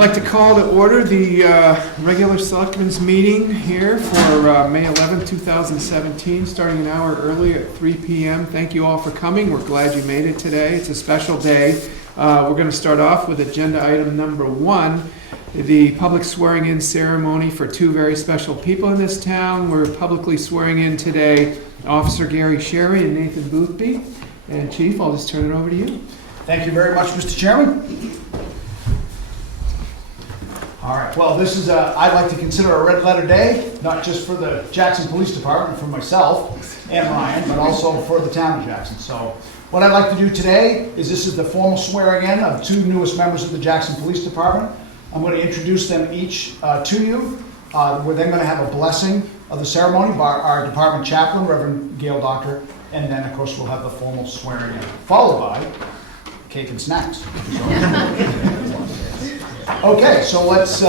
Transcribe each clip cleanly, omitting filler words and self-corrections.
like to call to order the regular selectmen's meeting here for May 11, 2017, starting an hour early at 3 p.m. Thank you all for coming. We're glad you made it today. It's a special day. We're going to start off with agenda item number 1, the public swearing-in ceremony for two very special people in this town. We're publicly swearing in today Officer Gary Sherry and Nathan Boothby. And Chief, I'll just turn it over to you. Thank you very much, Mr. Chairman. All right, well, this is, I'd like to consider a red letter day, not just for the Jackson Police Department, for myself and Ryan, but also for the town of Jackson. So what I'd like to do today is this is the formal swearing in of two newest members of the Jackson Police Department. I'm going to introduce them each to you. We're then going to have a blessing of the ceremony by our department chaplain, Reverend Gail Doctor, and then, of course, we'll have the formal swearing in, followed by cake and snacks. Okay, so let's,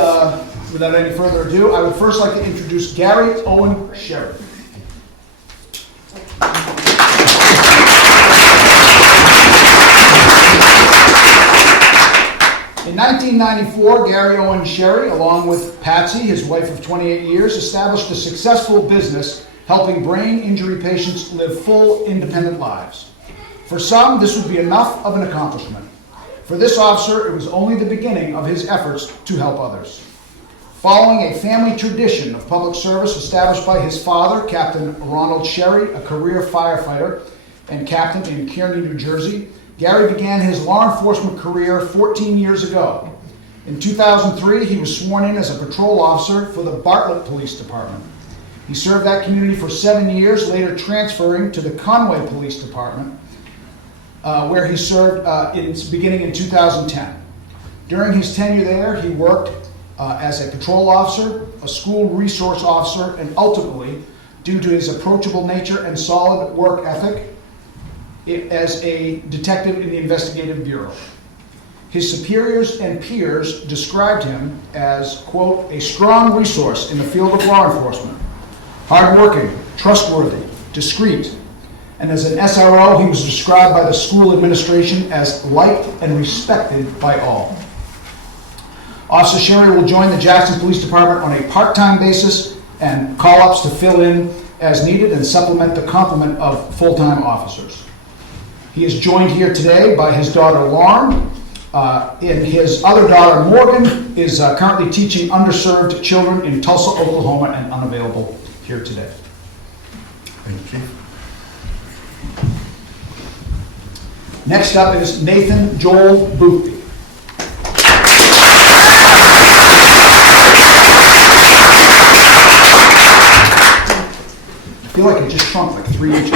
without any further ado, I would first like to introduce Gary Owen Sherry. In 1994, Gary Owen Sherry, along with Patsy, his wife of 28 years, established a successful business helping brain injury patients live full, independent lives. For some, this would be enough of an accomplishment. For this officer, it was only the beginning of his efforts to help others. Following a family tradition of public service established by his father, Captain Ronald Sherry, a career firefighter and captain in Kearney, New Jersey, Gary began his law enforcement career 14 years ago. In 2003, he was sworn in as a patrol officer for the Bartlett Police Department. He served that community for 7 years, later transferring to the Conway Police Department, where he served beginning in 2010. During his tenure there, he worked as a patrol officer, a school resource officer, and ultimately, due to his approachable nature and solid work ethic, as a detective in the Investigative Bureau. His superiors and peers described him as, quote, a strong resource in the field of law enforcement, hardworking, trustworthy, discreet, and as an SRO, he was described by the school administration as liked and respected by all. Officer Sherry will join the Jackson Police Department on a part-time basis and call-ups to fill in as needed and supplement the complement of full-time officers. He is joined here today by his daughter Lauren, and his other daughter Morgan is currently teaching underserved children in Tulsa, Oklahoma, and unavailable here today. Thank you, Chief. Next up is Nathan Joel Boothby. I feel like it just shrunk like 3 inches.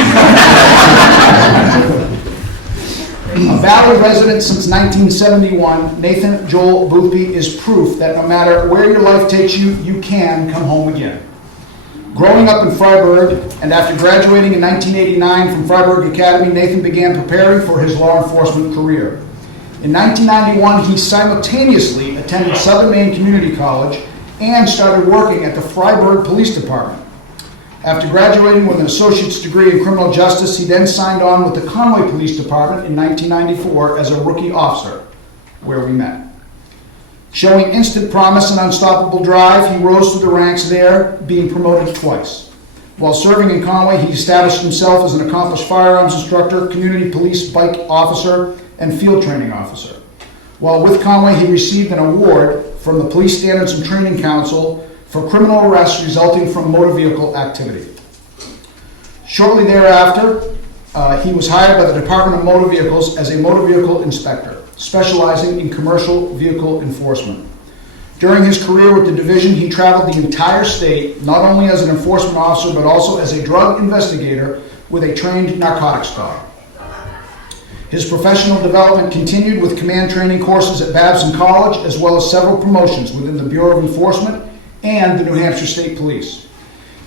A Valley resident since 1971, Nathan Joel Boothby is proof that no matter where your life takes you, you can come home again. Growing up in Freiburg, and after graduating in 1989 from Freiburg Academy, Nathan began preparing for his law enforcement career. In 1991, he simultaneously attended Southern Maine Community College and started working at the Freiburg Police Department. After graduating with an associate's degree in criminal justice, he then signed on with the Conway Police Department in 1994 as a rookie officer, where we met. Showing instant promise and unstoppable drive, he rose through the ranks there, being promoted twice. While serving in Conway, he established himself as an accomplished firearms instructor, community police bike officer, and field training officer. While with Conway, he received an award from the Police Standards and Training Council for criminal arrests resulting from motor vehicle activity. Shortly thereafter, he was hired by the Department of Motor Vehicles as a motor vehicle inspector, specializing in commercial vehicle enforcement. During his career with the division, he traveled the entire state, not only as an enforcement officer, but also as a drug investigator with a trained narcotics dog. His professional development continued with command training courses at Babson College, as well as several promotions within the Bureau of Enforcement and the New Hampshire State Police.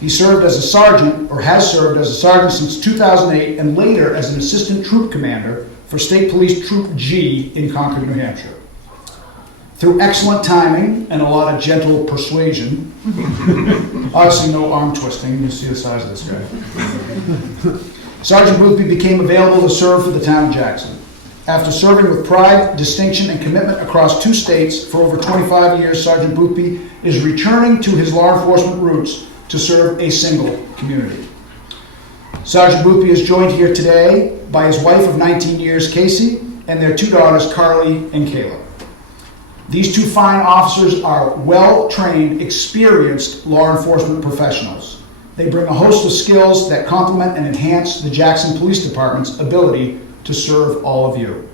He served as a sergeant, or has served as a sergeant since 2008, and later as an assistant troop commander for State Police Troop G in Concord, New Hampshire. Through excellent timing and a lot of gentle persuasion, obviously no arm twisting, you see the size of this guy, Sergeant Boothby became available to serve for the town of Jackson. After serving with pride, distinction, and commitment across 2 states for over 25 years, Sergeant Boothby is returning to his law enforcement roots to serve a single community. Sergeant Boothby is joined here today by his wife of 19 years, Casey, and their 2 daughters, Carly and Kayla. These 2 fine officers are well-trained, experienced law enforcement professionals. They bring a host of skills that complement and enhance the Jackson Police Department's ability to serve all of you.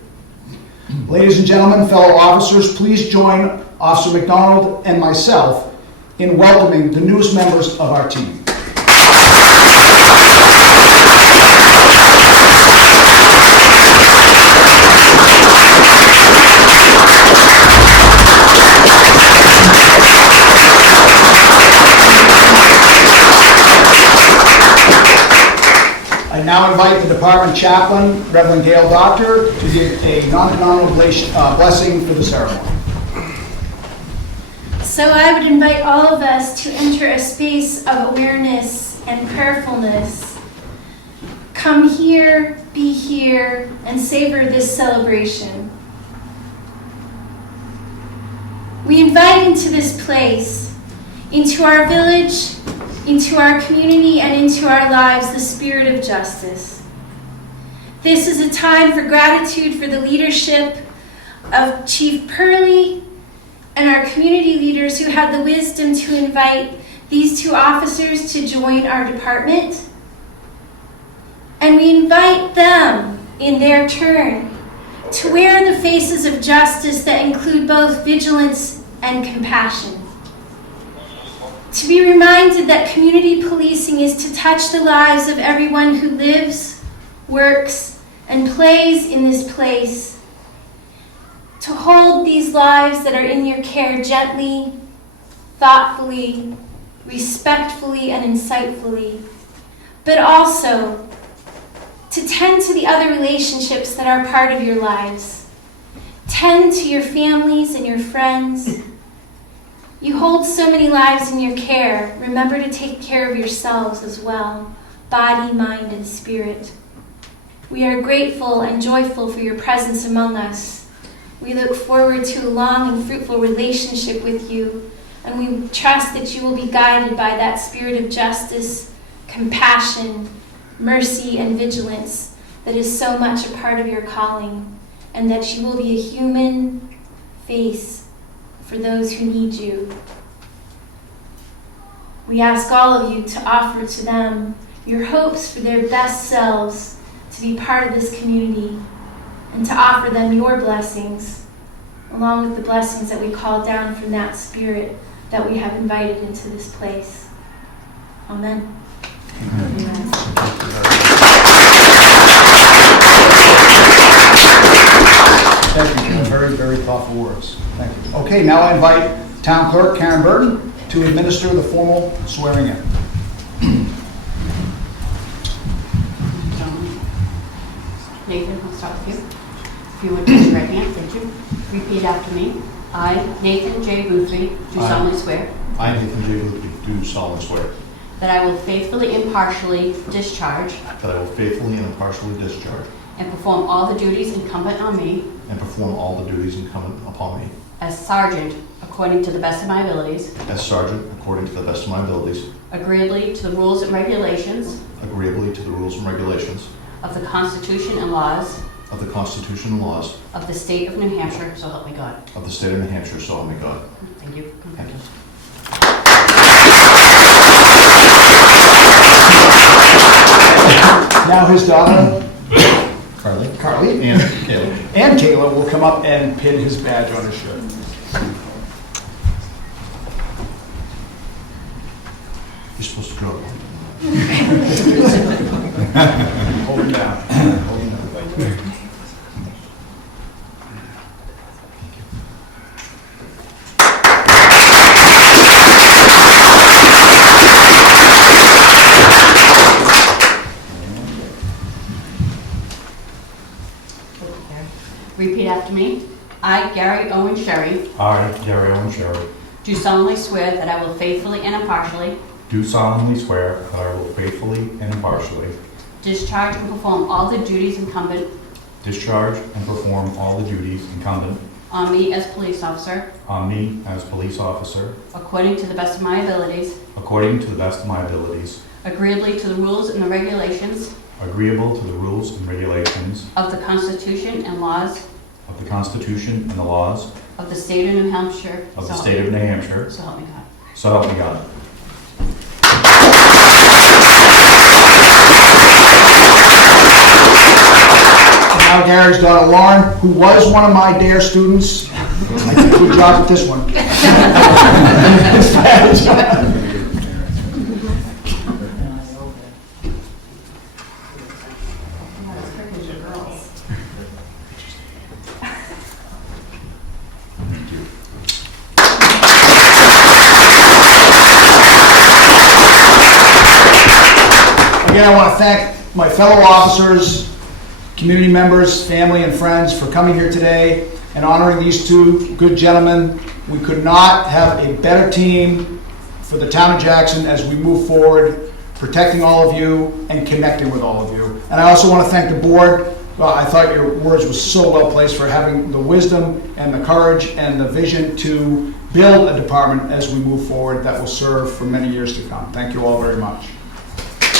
Ladies and gentlemen, fellow officers, please join Officer McDonald and myself in welcoming the newest members of our team. I now invite the department chaplain, Reverend Gail Doctor, to give a non-canonical blessing for the ceremony. So I would invite all of us to enter a space of awareness and prayerfulness. Come here, be here, and savor this celebration. We invite into this place, into our village, into our community, and into our lives, the spirit of justice. This is a time for gratitude for the leadership of Chief Purley and our community leaders who had the wisdom to invite these 2 officers to join our department. And we invite them, in their turn, to wear the faces of justice that include both vigilance and compassion. To be reminded that community policing is to touch the lives of everyone who lives, works, and plays in this place. To hold these lives that are in your care gently, thoughtfully, respectfully, and insightfully, but also to tend to the other relationships that are part of your lives. Tend to your families and your friends. You hold so many lives in your care. Remember to take care of yourselves as well, body, mind, and spirit. We are grateful and joyful for your presence among us. We look forward to a long and fruitful relationship with you, and we trust that you will be guided by that spirit of justice, compassion, mercy, and vigilance that is so much a part of your calling, and that you will be a human face for those who need you. We ask all of you to offer to them your hopes for their best selves, to be part of this community, and to offer them your blessings, along with the blessings that we call down from that spirit that we have invited into this place. Amen. Amen. Thank you for very, very thoughtful words. Thank you. Okay, now I invite Town Clerk Karen Burton to administer the formal swearing in. Nathan, I'll start with you. If you would raise your right hand, thank you. Repeat after me. I, Nathan J. Boothby, do solemnly swear I, Nathan J. Boothby, do solemnly swear that I will faithfully and impartially discharge that I will faithfully and impartially discharge and perform all the duties incumbent on me and perform all the duties incumbent upon me as sergeant according to the best of my abilities, as sergeant according to the best of my abilities, agreeably to the rules and regulations agreeably to the rules and regulations of the Constitution and laws of the Constitution and laws of the state of New Hampshire, so help me God. of the state of New Hampshire, so help me God. Thank you. Thank you. Now his daughter, Carly and Caleb. and Kayla will come up and pin his badge on his shirt. You're supposed to draw one. Hold him down. Hold him down. Repeat after me. I, Gary Owen Sherry, I, Gary Owen Sherry, do solemnly swear that I will faithfully and impartially do solemnly swear that I will faithfully and impartially discharge and perform all the duties incumbent discharge, and perform all the duties incumbent on me as police officer on me as police officer according to the best of my abilities, according to the best of my abilities, agreeably to the rules and the regulations agreeable to the rules and regulations of the Constitution and laws of the Constitution and the laws of the state of New Hampshire. of the state of New Hampshire, So help me God. so help me God. And now Gary's daughter Lauren, who was one of my DARE students. I did a good job with this one. Again, I want to thank my fellow officers, community members, family, and friends for coming here today and honoring these two good gentlemen. We could not have a better team for the town of Jackson as we move forward, protecting all of you and connecting with all of you. And I also want to thank the board. I thought your words were so well placed for having the wisdom and the courage and the vision to build a department as we move forward that will serve for many years to come. Thank you all very much.